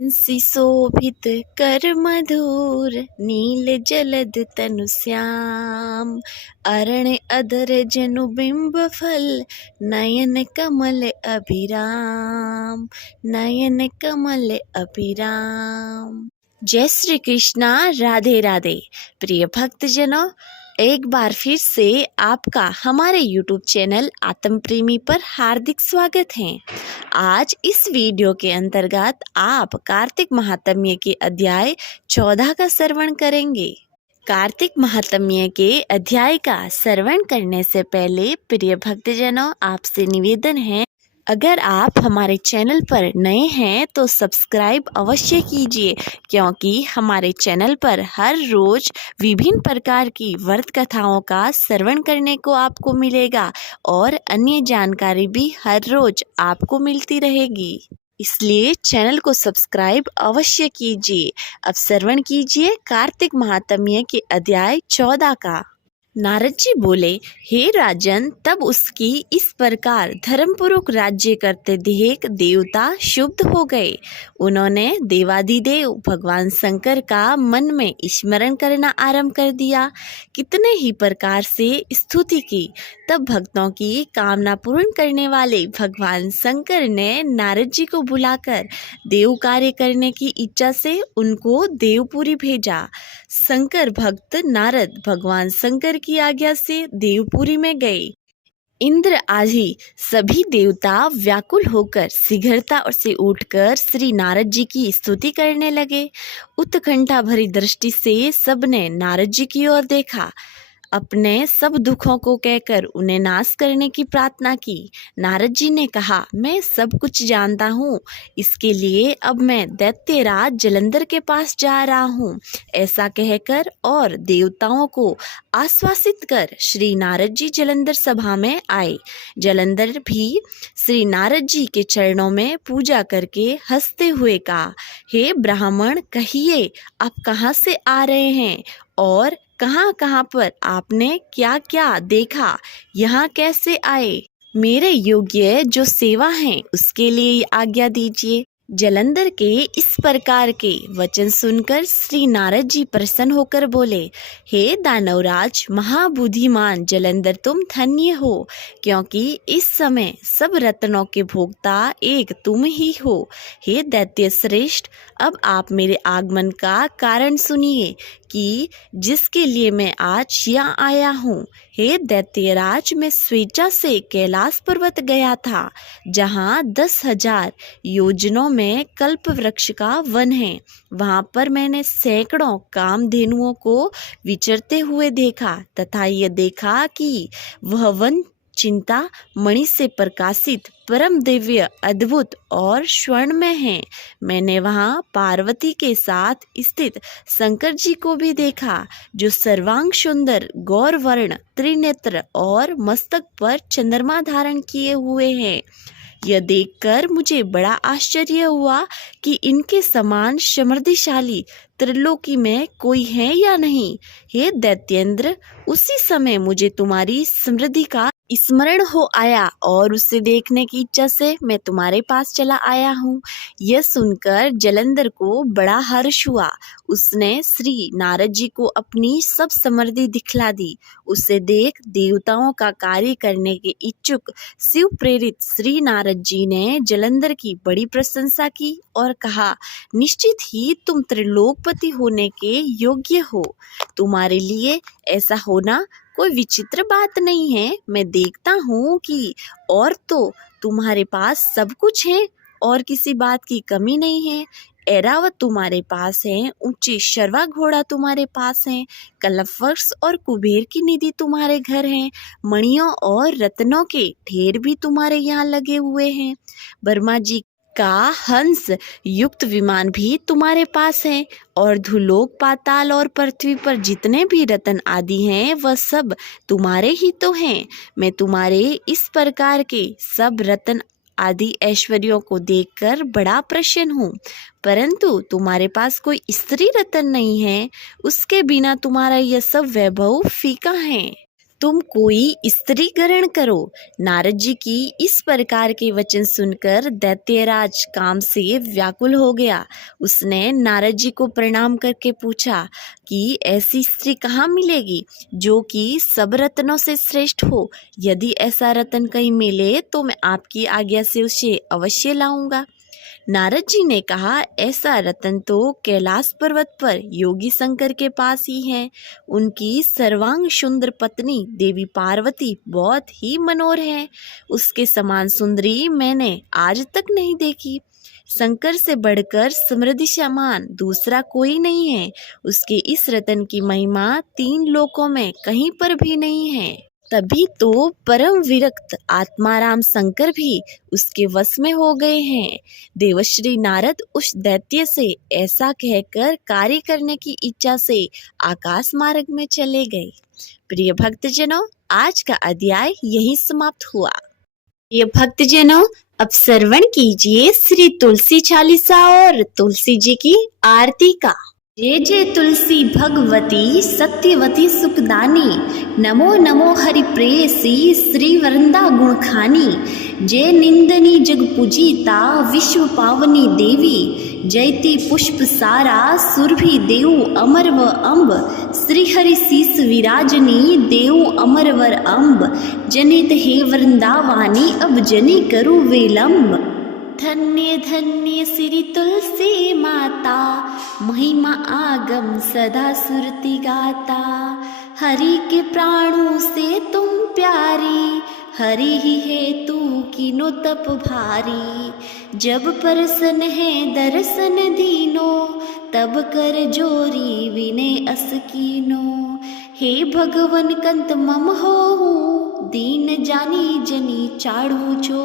शोभित कर मधुर नील जलद तनु श्याम। अरण अधर जनु बिंब फल नयन कमल अभिराम। नयन कमल अभिराम। जय श्री कृष्णा। राधे राधे। प्रिय भक्तजनों, एक बार फिर से आपका हमारे YouTube चैनल आत्म प्रेमी पर हार्दिक स्वागत है। आज इस वीडियो के अंतर्गत आप कार्तिक महात्म्य के अध्याय 14 का श्रवण करेंगे। कार्तिक महात्म्य के अध्याय का श्रवण करने से पहले प्रिय भक्तजनों, आपसे निवेदन है, अगर आप हमारे चैनल पर नए हैं तो सब्सक्राइब अवश्य कीजिए, क्योंकि हमारे चैनल पर हर रोज विभिन्न प्रकार की व्रत कथाओं का श्रवण करने को आपको मिलेगा और अन्य जानकारी भी हर रोज आपको मिलती रहेगी। इसलिए चैनल को सब्सक्राइब अवश्य कीजिए। अब श्रवण कीजिए कार्तिक महात्म्य के अध्याय 14 का। नारद जी बोले, हे राजन, तब उसकी इस प्रकार धर्मपूर्वक राज्य करते देख देवता क्षुब्ध हो गए। उन्होंने देवादिदेव भगवान शंकर का मन में स्मरण करना आरंभ कर दिया। कितने ही प्रकार से स्तुति की। तब भक्तों की कामना पूर्ण करने वाले भगवान शंकर ने नारद जी को बुलाकर देव कार्य करने की इच्छा से उनको देवपुरी भेजा। शंकर भक्त नारद भगवान शंकर की आज्ञा से देवपुरी में गए। इंद्र आदि सभी देवता व्याकुल होकर शीघ्रता से उठकर श्री नारद जी की स्तुति करने लगे। उत्कंठा भरी दृष्टि से सबने नारद जी की ओर देखा। अपने सब दुखों को कहकर उन्हें नाश करने की प्रार्थना की। नारद जी ने कहा, मैं सब कुछ जानता हूँ, इसके लिए अब मैं दैत्यराज जलंधर के पास जा रहा हूँ। ऐसा कहकर और देवताओं को आश्वासित कर श्री नारद जी जलंधर सभा में आए। जलंधर भी श्री नारद जी के चरणों में पूजा करके हंसते हुए कहा, हे ब्राह्मण, कहिए आप कहाँ से आ रहे हैं और कहाँ कहाँ पर आपने क्या क्या देखा, यहाँ कैसे आए? मेरे योग्य जो सेवा है उसके लिए आज्ञा दीजिए। जलंधर के इस प्रकार के वचन सुनकर श्री नारद जी प्रसन्न होकर बोले, हे दानवराज महाबुद्धिमान जलंधर, तुम धन्य हो, क्योंकि इस समय सब रत्नों के भोक्ता एक तुम ही हो। हे दैत्य श्रेष्ठ, अब आप मेरे आगमन का कारण सुनिए कि जिसके लिए मैं आज यहाँ आया हूँ। हे दैत्यराज, मैं स्वेच्छा से कैलाश पर्वत गया था, जहाँ 10,000 योजनों में कल्प वृक्ष का वन है। वहाँ पर मैंने सैकड़ों कामधेनुओं को विचरते हुए देखा तथा यह देखा कि वह वन चिंता मणि से प्रकाशित परम दिव्य, अद्भुत और स्वर्णमय है। मैंने वहाँ पार्वती के साथ स्थित शंकर जी को भी देखा, जो सर्वांग सुंदर, गौर वर्ण, त्रिनेत्र और मस्तक पर चंद्रमा धारण किए हुए हैं। यह देखकर मुझे बड़ा आश्चर्य हुआ कि इनके समान समृद्धिशाली त्रिलोकी में कोई है या नहीं। हे दैत्येंद्र, उसी समय मुझे तुम्हारी समृद्धि का स्मरण हो आया और उसे देखने की इच्छा से मैं तुम्हारे पास चला आया हूँ। यह सुनकर जलंधर को बड़ा हर्ष हुआ। उसने श्री नारद जी को अपनी सब समृद्धि दिखला दी। उसे देख देवताओं का कार्य करने के इच्छुक शिव प्रेरित श्री नारद जी ने जलंधर की बड़ी प्रशंसा की और कहा, निश्चित ही तुम त्रिलोकपति होने के योग्य हो। तुम्हारे लिए ऐसा होना कोई विचित्र बात नहीं है। मैं देखता हूँ कि और तो तुम्हारे पास सब कुछ है और किसी बात की कमी नहीं है। ऐरावत तुम्हारे पास है, ऊंचे शर्वा घोड़ा तुम्हारे पास है, कलपवृक्ष और कुबेर की निधि तुम्हारे घर है, मणियों और रत्नों के ढेर भी तुम्हारे यहाँ लगे हुए हैं। ब्रह्मा जी का हंस युक्त विमान भी तुम्हारे पास है और धुलोक, पाताल और पृथ्वी पर जितने भी रत्न आदि हैं वह सब तुम्हारे ही तो हैं। मैं तुम्हारे इस प्रकार के सब रत्न आदि ऐश्वर्यों को देखकर बड़ा प्रसन्न हूँ, परंतु तुम्हारे पास कोई स्त्री रत्न नहीं है। उसके बिना तुम्हारा यह सब वैभव फीका है। तुम कोई स्त्री ग्रहण करो। नारद जी की इस प्रकार के वचन सुनकर दैत्यराज काम से व्याकुल हो गया। उसने नारद जी को प्रणाम करके पूछा कि ऐसी स्त्री कहाँ मिलेगी जो कि सब रत्नों से श्रेष्ठ हो। यदि ऐसा रत्न कहीं मिले तो मैं आपकी आज्ञा से उसे अवश्य लाऊंगा। नारद जी ने कहा, ऐसा रतन तो कैलाश पर्वत पर योगी शंकर के पास ही है। उनकी सर्वांग सुंदर पत्नी देवी पार्वती बहुत ही मनोहर है। उसके समान सुंदरी मैंने आज तक नहीं देखी। शंकर से बढ़कर समृद्धि समान दूसरा कोई नहीं है। उसके इस रतन की महिमा 3 लोकों में कहीं पर भी नहीं है। तभी तो परम विरक्त आत्माराम शंकर भी उसके वश में हो गए हैं। देवश्री नारद उस दैत्य से ऐसा कहकर कार्य करने की इच्छा से आकाश मार्ग में चले गए। प्रिय भक्तजनों, आज का अध्याय यहीं समाप्त हुआ। प्रिय भक्तजनों, अब श्रवण कीजिए श्री तुलसी चालीसा और तुलसी जी की आरती का। जय जय तुलसी भगवती सत्यवती सुखदानी, नमो नमो हरि प्रेयसी श्री वृंदा गुणखानी। जय निंदनी जग पूजिता विश्व पावनी देवी, जयति पुष्प सारा सुरभि देव अमर व अम्ब। श्री हरि शीस विराजनी देव अमर वर अम्ब, जनित हे वृंदावानी अब जनी करु विलंब। धन्य धन्य श्री तुलसी माता, महिमा आगम सदा सुरति गाता। हरि के प्राणों से तुम प्यारी, हरि ही है तू कीनो तप भारी। जब परसन है दर्शन दीनो, तब कर जोरी विनय अस कीनो। हे भगवन कंत मम हो, दीन जानी जनी चाड़ू जो।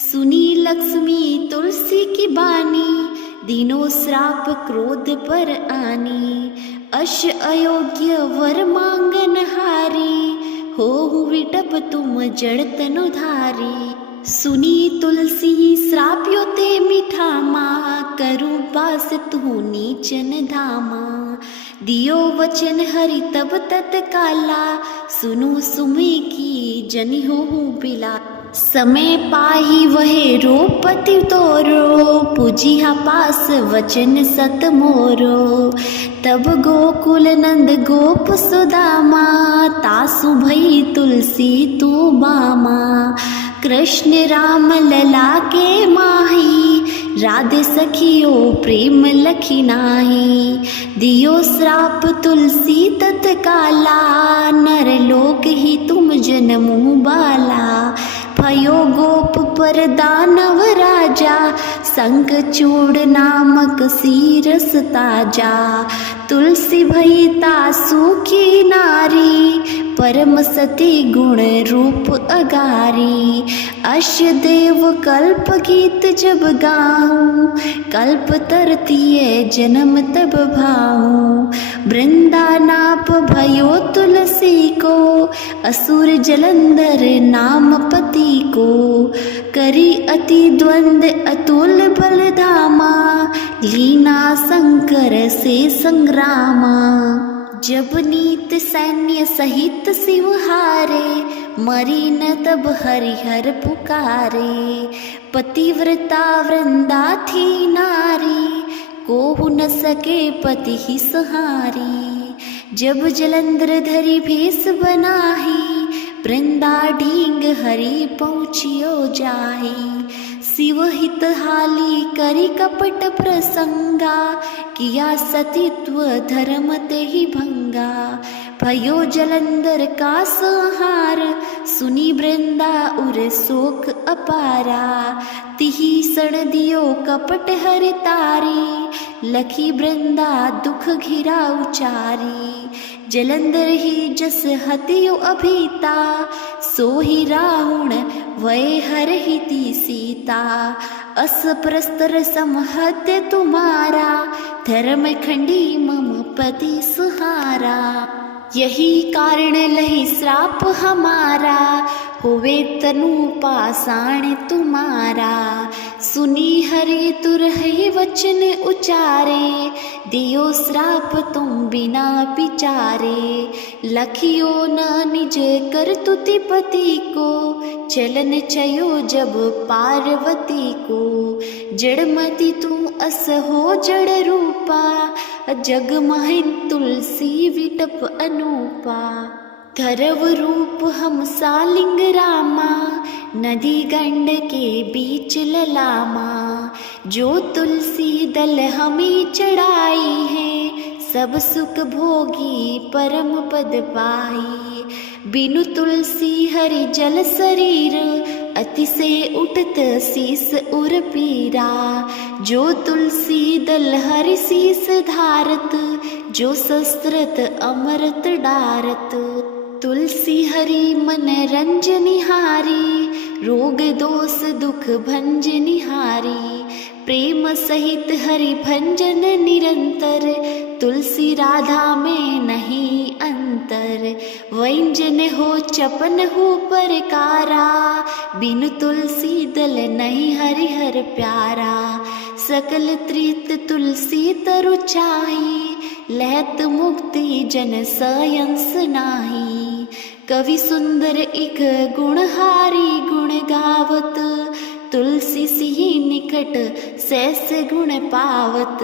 सुनी लक्ष्मी तुलसी की बानी, दीनो श्राप क्रोध पर आनी। अश अयोग्य वर मांगन हारी, हो विटप तुम जड़ तनु धारी। सुनी तुलसी श्राप्यो ते मीठा माँ, करू बास तू नीचन धामा। दियो वचन हरि तब तत्काला, सुनु सुमी की जनि हो बिला। समय पाही वहे रोपति तोरो, पूजिहा पास वचन सत मोरो। तब गोकुल नंद गोप सुदामा, तासु भई तुलसी तू बामा। कृष्ण राम लला के माही, राधे सखियो प्रेम लखी नाही। दियो श्राप तुलसी तत्काला, नर लोक ही तुम जन्मु बाला। भयो गोप पर दानव राजा, शंखचूड़ नामक सीरस ताजा। तुलसी भई तासु की नारी, परम सती गुण रूप अगारी। अश देव कल्प गीत जब गाऊं, कल्प तरतीये जन्म तब भाऊं। वृंदा नाप भयो तुलसी को, असुर जलंधर नाम पति को। करी अति द्वंद अतुल बल धामा, लीना शंकर से संग्रामा। जब नीत सैन्य सहित शिव हारे, मरी न तब हरिहर पुकारे। पतिव्रता वृंदा थी नारी, कोहु न सके पति ही सहारी। जब जलंधर धरी भेष बनाही, वृंदा ढींग हरि पहुँचियो जाही। शिव हित हाली करी कपट प्रसंगा, किया सतीत्व धर्म ते ही भंगा। भयो जलंधर का संहार, सुनी वृंदा उर शोक अपारा। तिही सण दियो कपट हरि तारी, लखी वृंदा दुख घिरा उचारी। जलंधर ही जस हतियो अभीता, सोही रावण वै हर हिति सीता। अस प्रस्तर समहत्य तुम्हारा, धर्म खंडी मम पति सुहारा। यही कारण लही श्राप हमारा, होवे तनु पाषाण तुम्हारा। सुनी हरि तुरहि वचन उचारे, दियो श्राप तुम बिना विचारे। लखियो न निज कर तुति पति को, चलन चयो जब पार्वती को। जड़मति तुम अस हो जड़ रूपा, जग महिन तुलसी विटप अनूपा। धरव रूप हम सालिंग रामा, नदी गंड के बीच ललामा। जो तुलसी दल हमें चढ़ाई है, सब सुख भोगी परम पद पाई। बिनु तुलसी हरि जल शरीर, अति से उठत शीस उर पीरा। जो तुलसी दल हरि शीस धारत, जो शस्त्रत अमृत डारत। तुलसी हरि मन रंजनिहारी, रोग दोष दुख भंजनिहारी। प्रेम सहित हरि भंजन निरंतर, तुलसी राधा में नहीं अंतर। व्यंजन हो चपन हो परकारा, बिनु तुलसी दल नहीं हरिहर प्यारा। सकल त्रित तुलसी तरु चाही, लहत मुक्ति जन सयंस नाही। कवि सुंदर इक गुणहारी गुण गावत, तुलसी सी निकट सैस गुण पावत।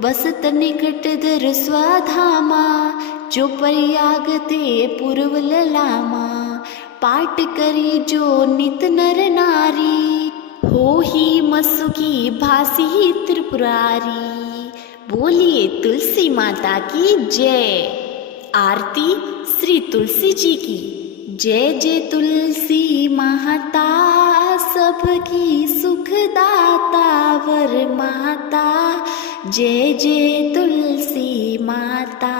बसत निकट दर स्वाधामा, जो प्रयाग ते पूर्व ललामा। पाठ करी जो नित नर नारी, हो ही मसुकी भासी त्रिपुरारी। बोलिए तुलसी माता की जय। आरती श्री तुलसी जी की। जय जय तुलसी माता, सबकी सुखदाता वर माता। जय जय तुलसी माता,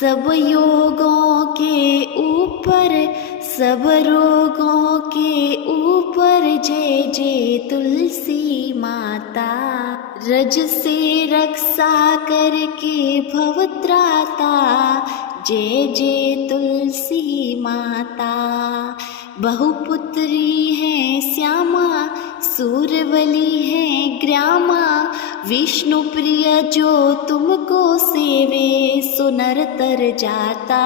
सब योगों के ऊपर, सब रोगों के ऊपर। जय जय तुलसी माता, रज से रक्षा करके भवत्राता। जय जय तुलसी माता, बहुपुत्री है श्यामा, सूरवली है ग्रामा। विष्णु प्रिय जो तुमको सेवे, सो नर तर जाता।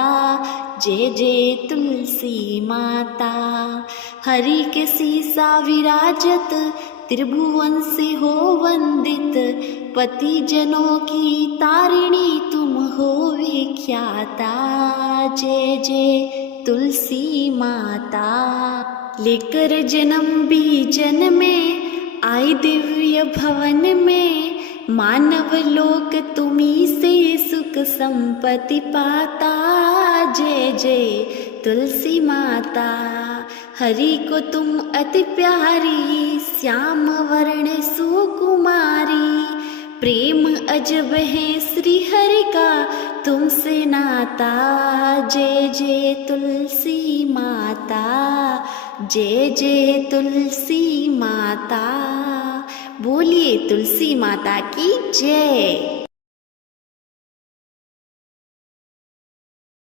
जय जय तुलसी माता, हरि के सीसा विराजत, त्रिभुवन से हो वंदित। पति जनों की तारिणी तुम हो विख्याता। जय जय तुलसी माता, लेकर जन्म भी जन में, आई दिव्य भवन में। मानव लोक तुम्ही से सुख संपत्ति पाता। जय जय तुलसी माता, हरि को तुम अति प्यारी, श्याम वर्ण सुकुमारी। प्रेम अजब है श्री हरि का तुमसे नाता। जय जय तुलसी माता, जय जय तुलसी माता। बोलिए तुलसी माता की जय।